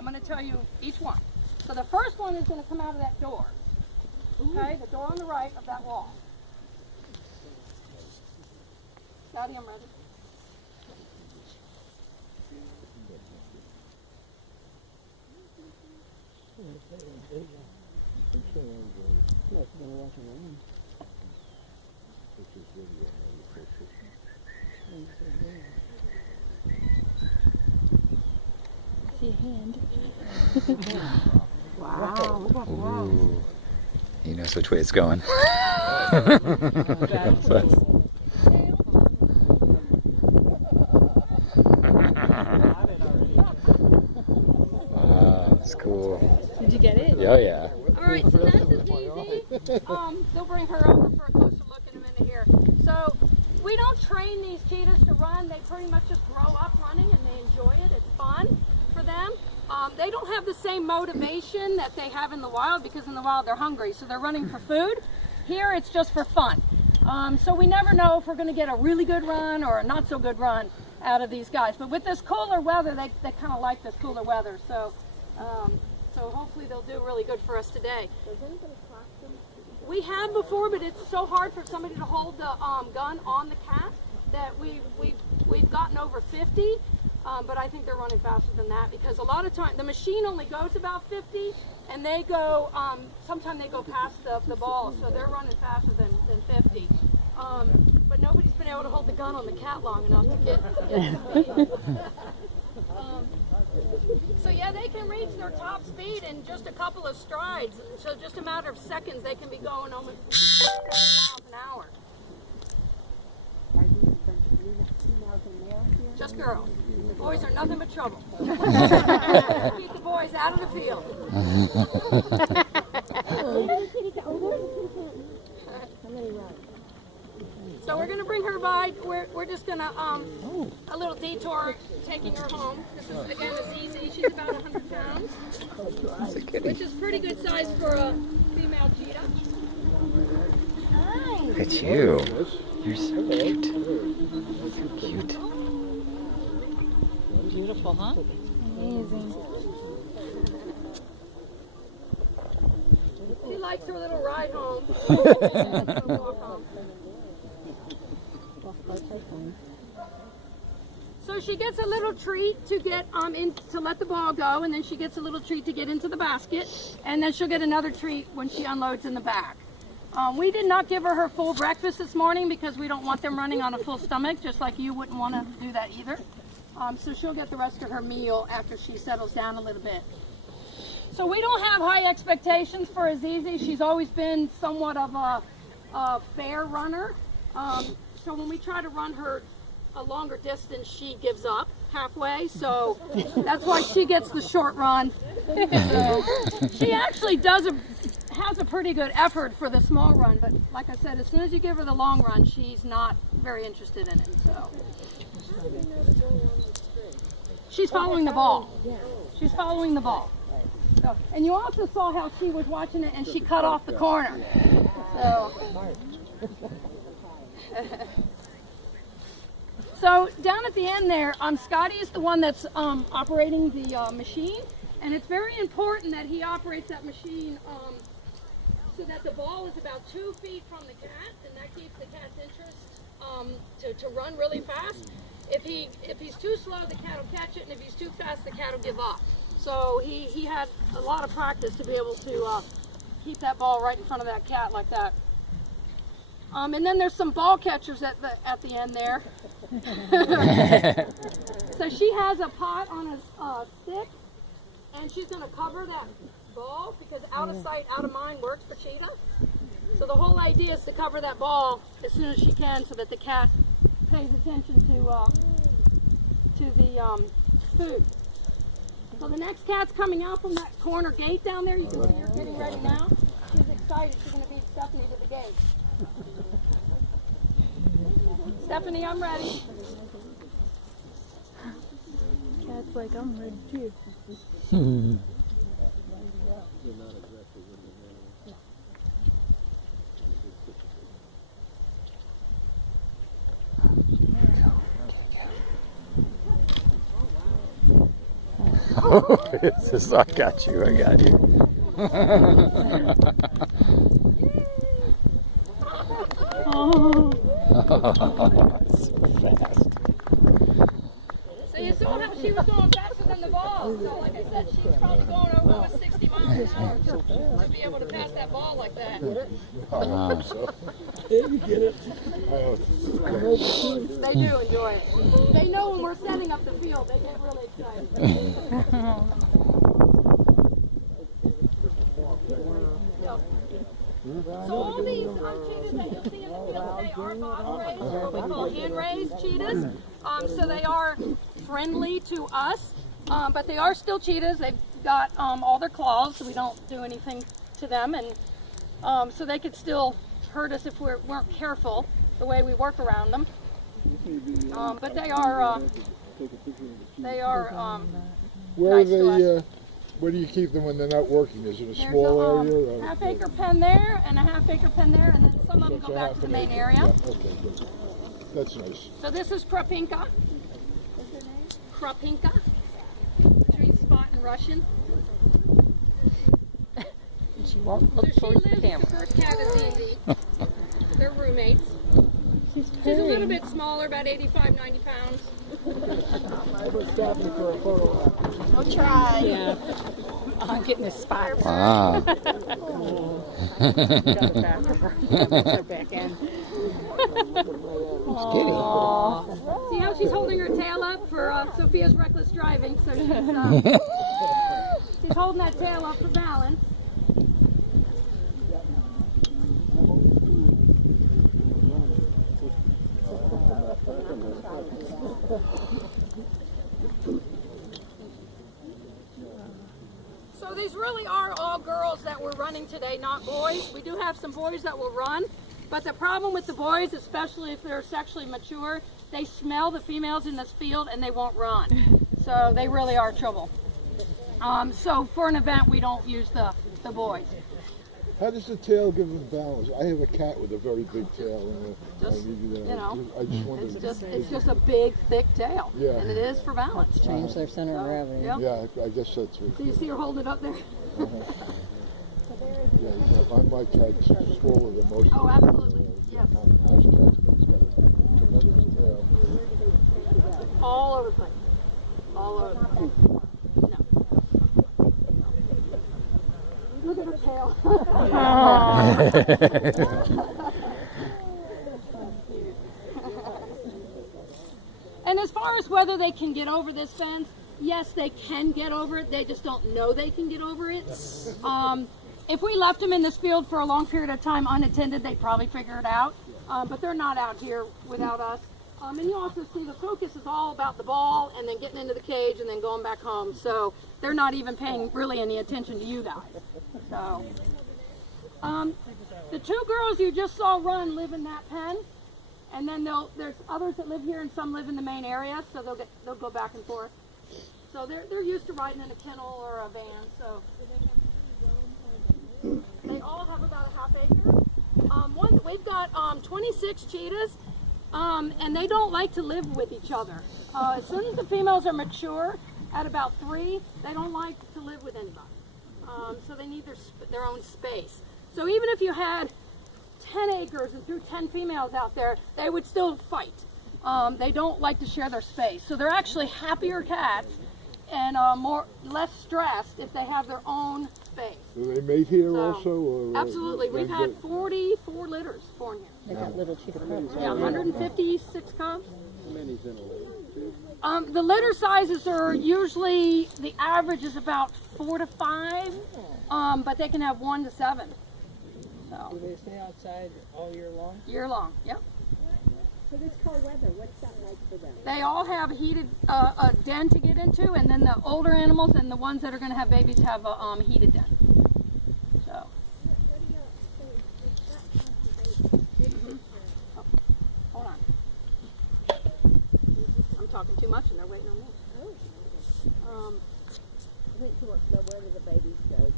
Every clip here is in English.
I'm going to tell you each one. So the first one is going to come out of that door. Okay, the door on the right of that wall. Scotty, I'm ready. See a hand. Wow. Ooh. He knows which way it's going. Wow, that's cool. Did you get it? Oh yeah. All right, so that's as easy. They'll bring her over for a closer look in a minute here. So we don't train these cheetahs to run. They pretty much just grow up running and they enjoy it. It's fun for them. They don't have the same motivation that they have in the wild, because in the wild they're hungry, so they're running for food. Here it's just for fun. So we never know if we're going to get a really good run or a not so good run out of these guys. But with this cooler weather, they kind of like this cooler weather. So so hopefully they'll do really good for us today. Does anybody class them? We have before, but it's so hard for somebody to hold the gun on the cat that we've gotten over 50. But I think they're running faster than that, because a lot of time the machine only goes about 50, and they go sometimes they go past the ball, so they're running faster than 50. But nobody's been able to hold the gun on the cat long enough to get so yeah, they can reach their top speed in just a couple of strides. So just a matter of seconds, they can be going almost miles an hour. Just girls. The boys are nothing but trouble. Keep the boys out of the field. So we're going to bring her by. We're just going to, a little detour, taking her home. This is, again, Azizi. She's about 100 pounds, which is pretty good size for a female cheetah. Hi. Look at you. You're so cute. So cute. Beautiful, huh? Amazing. She likes her little ride home. So she gets a little treat to get in, to let the ball go, and then she gets a little treat to get into the basket, and then she'll get another treat when she unloads in the back. We did not give her full breakfast this morning because we don't want them running on a full stomach, just like you wouldn't want to do that either. So she'll get the rest of her meal after she settles down a little bit. So we don't have high expectations for Azizi. She's always been somewhat of a fair runner. So when we try to run her a longer distance, she gives up halfway. So that's why she gets the short run. She actually has a pretty good effort for the small run, but like I said, as soon as you give her the long run, she's not very interested in it. So she's following the ball. She's following the ball. So, and you also saw how she was watching it and she cut off the corner. So, so down at the end there, Scotty is the one that's operating the machine, and it's very important that he operates that machine so that the ball is about 2 feet from the cat, and that keeps the cat's interest to run really fast. If he's too slow, the cat will catch it, and if he's too fast, the cat will give up. So he had a lot of practice to be able to keep that ball right in front of that cat like that. And then there's some ball catchers at the end there. So she has a pot on a stick, and she's going to cover that ball because out of sight, out of mind works for cheetah. So the whole idea is to cover that ball as soon as she can so that the cat pays attention to the food. So the next cat's coming out from that corner gate down there. You can see her getting ready now. She's excited. She's going to beat Stephanie to the gate. Stephanie, I'm ready. Cat's like, I'm ready too. This is, I got you. I got you. Oh. So fast. So you saw how she was going faster than the ball. So like I said, she's probably going over almost 60 miles an hour to be able to pass that ball like that. Wow. You get it. They do enjoy it. They know when we're setting up the field, they get really excited. So all these cheetahs that you'll see in the field today are bottle raised, or what we call hand-raised cheetahs. So they are friendly to us, but they are still cheetahs. They've got all their claws, so we don't do anything to them, and so they could still hurt us if we weren't careful the way we work around them. But they are Where nice are to us. they? Where do you keep them when they're not working? Is it a There's small a area? Or half-acre pen there and a half-acre pen there, and then some of them it's go a back half to the an main acre. area. Yeah, okay, good. That's nice. So this is Krupinka. Krupinka. Tree spot in Russian. She won't So look she towards the lives with camera. the first cat of Z&Z. They're roommates. She's She's a little purring. bit smaller, about 85, 90 pounds. I'll try. Yeah. I'm getting a spot. Wow. Back in. See how she's holding her tail up for Sophia's reckless driving? So she's holding that tail up for balance. So these really are all girls that we're running today, not boys. We do have some boys that will run, but the problem with the boys, especially if they're sexually mature, they smell the females in this field and they won't run. So they really are trouble. So for an event, we don't use the boys. How does the tail give them balance? I have a cat with a very big tail. And Just, I just wondered. It's just a big, thick tail, Yeah. and it is for balance. Change their center of gravity. Yep. Yeah, I guess that's it. So you see her holding it up there? Yeah, my cat's smaller than most Oh, of absolutely. Yes. the house cats, but it's got a tremendous tail. All over the place. All over the place. No. Look at her tail. And as far as whether they can get over this fence, yes, they can get over it. They just don't know they can get over it. If we left them in this field for a long period of time unattended, they'd probably figure it out. But they're not out here without us. And you also see the focus is all about the ball and then getting into the cage and then going back home. So they're not even paying really any attention to you guys. So the two girls you just saw run live in that pen. And then there's others that live here and some live in the main area, so they'll go back and forth. So they're used to riding in a kennel or a van. So they all have about a half acre. We've got 26 cheetahs, and they don't like to live with each other. As soon as the females are mature, at about 3, they don't like to live with anybody. So they need their own space. So even if you had 10 acres and threw 10 females out there, they would still fight. They don't like to share their space. So they're actually happier cats and less stressed if they have their own space. Do they mate here So, also? Or, absolutely. We've had 44 litters born here. They got little cheetah cubs. Yeah, 156 cubs. The litter sizes are usually, the average is about 4 to 5, but they can have 1 to 7. So, Do they stay outside all year long? year long, yep. For this cold weather, what's that like for them? They all have heated, a den to get into, and then the older animals and the ones that are going to have babies have a heated den. So. Oh, hold on. I'm talking too much and they're waiting on me. Where do the babies go?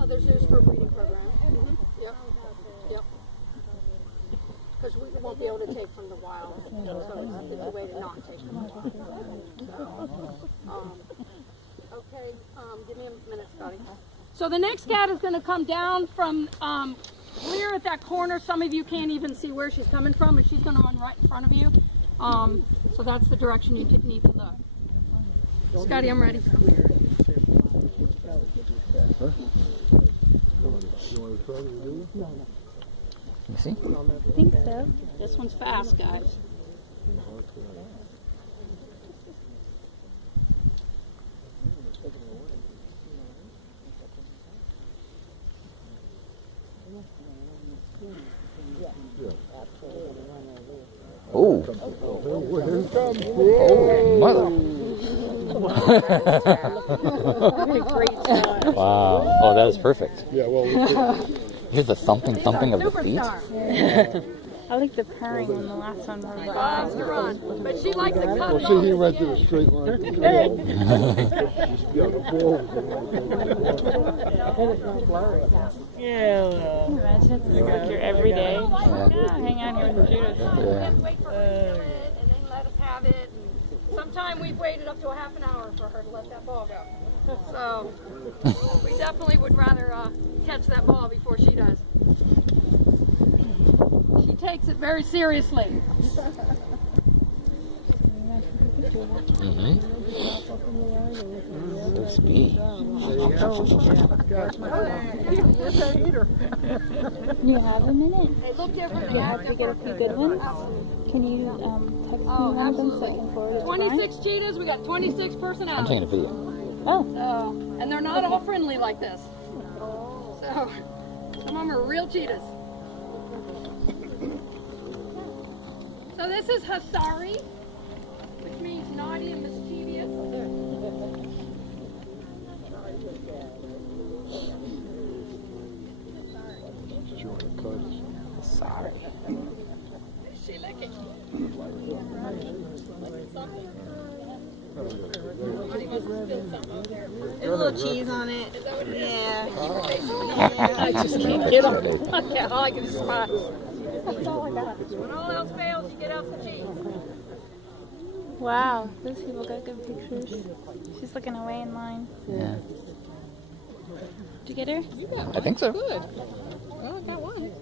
Oh, there's yours for a breeding program. Yep. Yep. Because we won't be able to take from the wild, so it's a way to not take from the wild. So, okay, Give me a minute, Scotty. So the next cat is going to come down from clear at that corner. Some of you can't even see where she's coming from, but she's going to run right in front of you. So that's the direction you need to look. Scotty, I'm ready. You want to try to do it? You see? I think so. This one's fast, guys. Oh. Here it comes. Oh, mother. Great shot. Wow. Oh, that is perfect. Yeah, well, Here's the thumping of the feet. Superstar. I like the purring on the last one. Where we Loves to run, but she likes to cut well, it see, he off. went to the straight line. Yeah, the ball was Yeah. Can you imagine it's like your everyday? Yeah. Hang out here with the Cheetahs. Yeah. Wait for her to kill it, and then let us have it. And sometime we've waited up to a half an hour for her to let that ball go. So we definitely would rather catch that ball before she does. She takes it very seriously. Mm-hmm. So speedy. You have a minute? They look different. Do you have to get a few good ones? Can you text me one of them so I can forward it to Brian? 26 cheetahs. We got 26 I'm personalities. taking a video. Oh. So, and they're not all friendly like this. So some of them are real cheetahs. So this is Hasari, which means naughty and mischievous. Sorry. Is she licking? There's a little cheese on it. Yeah. I just can't get them. Yeah, all I can is spot. That's all I got. When all else fails, you get out some cheese. Wow, those people got good pictures. She's looking away in line. Yeah. Did you get her? I think so. Good. Well, I got one.